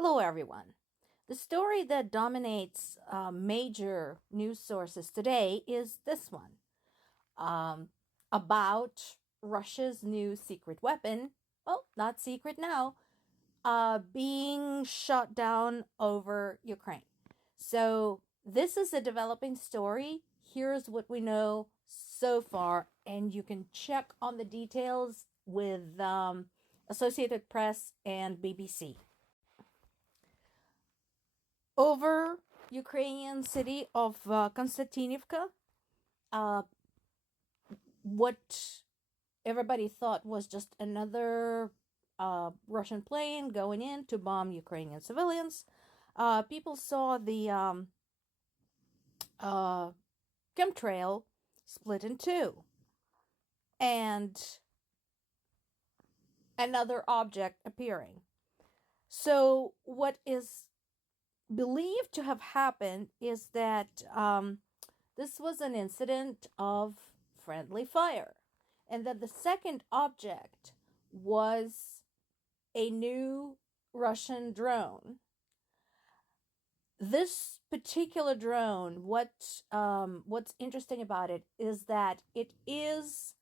Hello, everyone. The story that dominates major news sources today is this one um, about Russia's new secret weapon. Well, not secret now, being shot down over Ukraine. So, this is a developing story. Here's what we know so far, and you can check on the details with Associated Press and BBC. Over Ukrainian city of Konstantinivka, uh, what everybody thought was just another Russian plane going in to bomb Ukrainian civilians. People saw the uh, chemtrail split in two, and another object appearing. So, what is believed to have happened is that this was an incident of friendly fire, and that the second object was a new Russian drone. This particular drone, what's interesting about it is that it is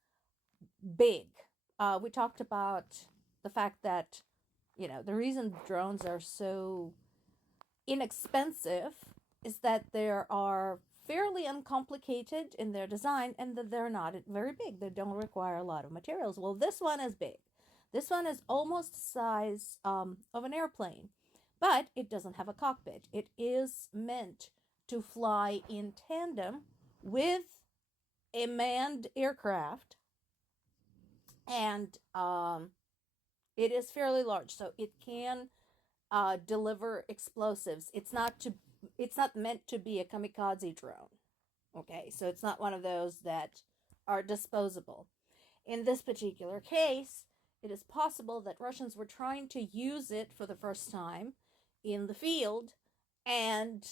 big. We talked about the fact that the reason drones are so inexpensive is that they are fairly uncomplicated in their design and that they're not very big. They don't require a lot of materials. Well, this one is big. This one is almost the size of an airplane, but it doesn't have a cockpit. It is meant to fly in tandem with a manned aircraft, and it is fairly large, so it can deliver explosives. It's not meant to be a kamikaze drone. Okay, so it's not one of those that are disposable. In this particular case, it is possible that Russians were trying to use it for the first time in the field, and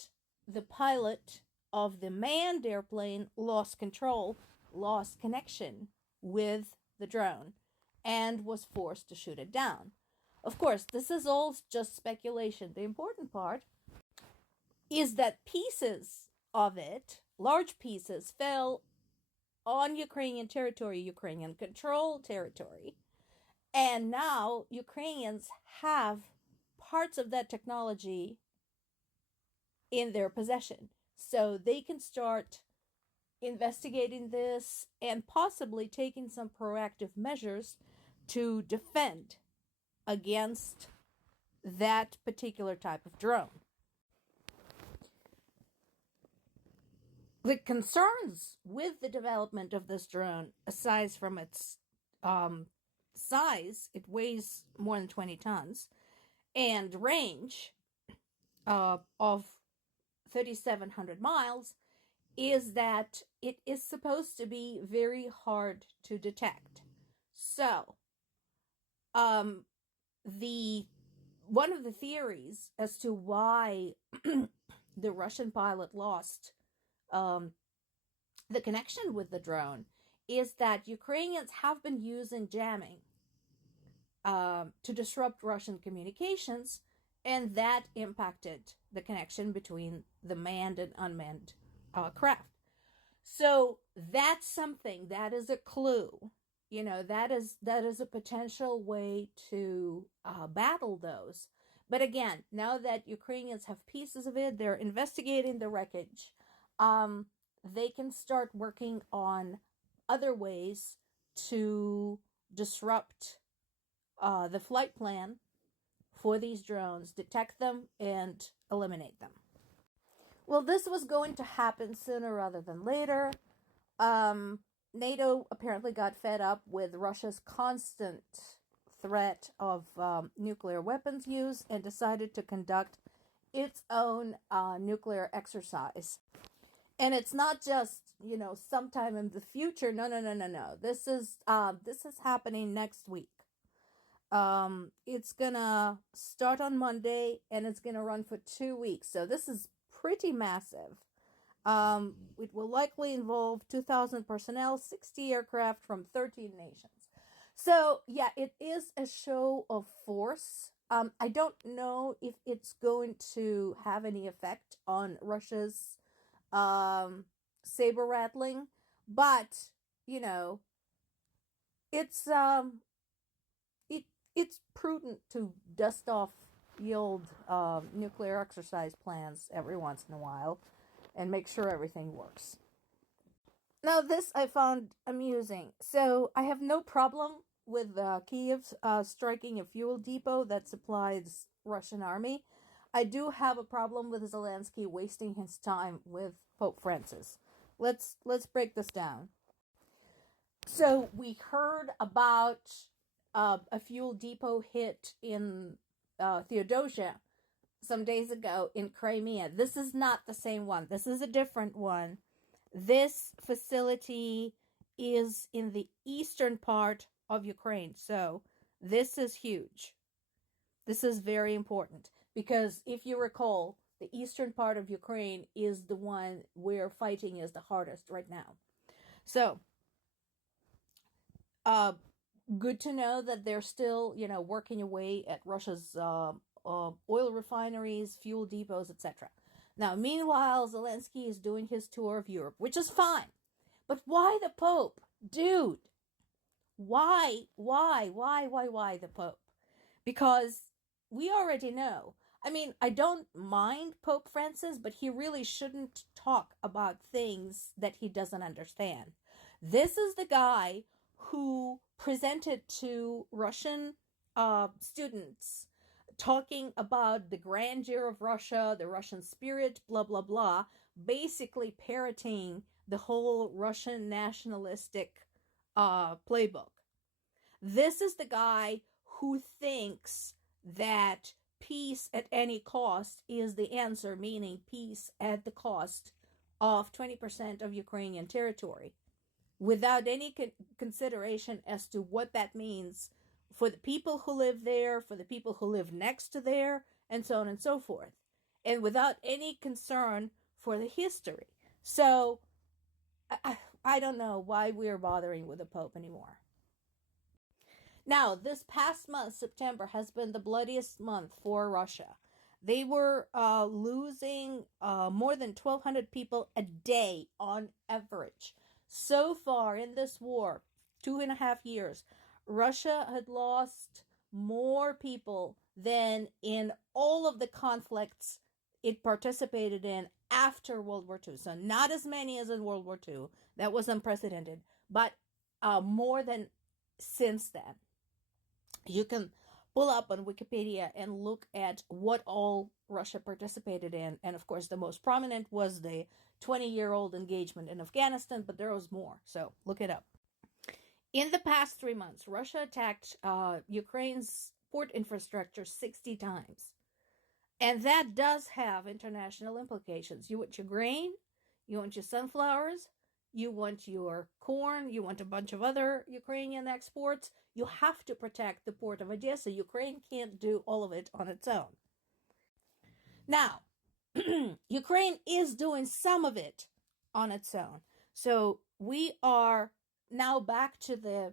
the pilot of the manned airplane lost control, lost connection with the drone, and was forced to shoot it down. Of course, this is all just speculation. The important part is that pieces of it, large pieces, fell on Ukrainian territory, Ukrainian controlled territory. And now Ukrainians have parts of that technology in their possession. So they can start investigating this and possibly taking some proactive measures to defend against that particular type of drone. The concerns with the development of this drone, aside from its size, it weighs more than 20 tons, and range of 3,700 miles, is that it is supposed to be very hard to detect. So, the one of the theories as to why the Russian pilot lost the connection with the drone is that Ukrainians have been using jamming to disrupt Russian communications, and that impacted the connection between the manned and unmanned craft. So that's something, that is a clue. That is a potential way to battle those. But again, now that Ukrainians have pieces of it, they're investigating the wreckage. They can start working on other ways to disrupt the flight plan for these drones, detect them, and eliminate them. Well, this was going to happen sooner rather than later. NATO apparently got fed up with Russia's constant threat of nuclear weapons use and decided to conduct its own nuclear exercise. And it's not just, sometime in the future. No. This is happening next week. It's gonna start on Monday and it's gonna run for 2 weeks. So this is pretty massive. It will likely involve 2,000 personnel, 60 aircraft from 13 nations. So, yeah, it is a show of force. I don't know if it's going to have any effect on Russia's um, saber rattling, but you know, it's it it's prudent to dust off the old nuclear exercise plans every once in a while and make sure everything works. Now, this I found amusing. So, I have no problem with Kiev striking a fuel depot that supplies Russian army. I do have a problem with Zelensky wasting his time with Pope Francis. Let's break this down. So, we heard about a fuel depot hit in Theodosia some days ago in Crimea. This is not the same one. This is a different one. This facility is in the eastern part of Ukraine. So this is huge. This is very important because if you recall, the eastern part of Ukraine is the one where fighting is the hardest right now. So, good to know that they're still, working away at Russia's oil refineries, fuel depots, etc. Now, meanwhile, Zelensky is doing his tour of Europe, which is fine. But why the Pope? Dude, why the Pope? Because we already know. I mean, I don't mind Pope Francis, but he really shouldn't talk about things that he doesn't understand. This is the guy who presented to Russian students talking about the grandeur of Russia, the Russian spirit, blah, blah, blah, basically parroting the whole Russian nationalistic playbook. This is the guy who thinks that peace at any cost is the answer, meaning peace at the cost of 20% of Ukrainian territory, without any consideration as to what that means for the people who live there, for the people who live next to there, and so on and so forth, and without any concern for the history. So, I don't know why we're bothering with the Pope anymore. Now, this past month, September, has been the bloodiest month for Russia. They were losing more than 1,200 people a day on average. So far in this war, 2.5 years, Russia had lost more people than in all of the conflicts it participated in after World War II. So not as many as in World War II. That was unprecedented. But more than since then. You can pull up on Wikipedia and look at what all Russia participated in. And of course, the most prominent was the 20-year-old engagement in Afghanistan, but there was more. So look it up. In the past 3 months, Russia attacked Ukraine's port infrastructure 60 times. And that does have international implications. You want your grain, you want your sunflowers, you want your corn, you want a bunch of other Ukrainian exports. You have to protect the port of Odessa. Ukraine can't do all of it on its own. Now, Ukraine is doing some of it on its own. So we are now back to the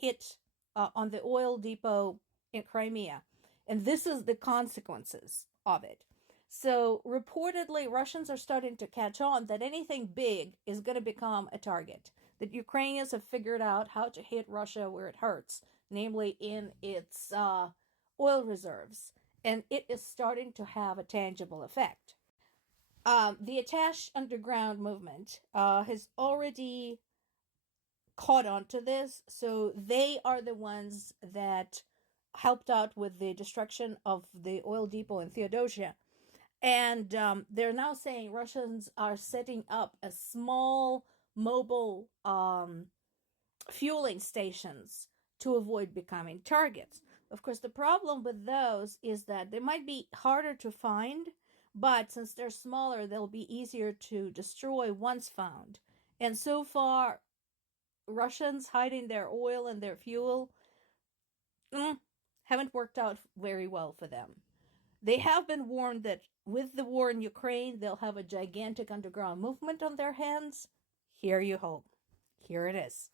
hit on the oil depot in Crimea. And this is the consequences of it. So reportedly, Russians are starting to catch on that anything big is going to become a target. That Ukrainians have figured out how to hit Russia where it hurts, namely in its oil reserves. And it is starting to have a tangible effect. The attached underground movement has already caught on to this. So they are the ones that helped out with the destruction of the oil depot in Theodosia. And they're now saying Russians are setting up a small mobile fueling stations to avoid becoming targets. Of course, the problem with those is that they might be harder to find, but since they're smaller, they'll be easier to destroy once found. And so far, Russians hiding their oil and their fuel haven't worked out very well for them. They have been warned that with the war in Ukraine, they'll have a gigantic underground movement on their hands. Here you hope. Here it is.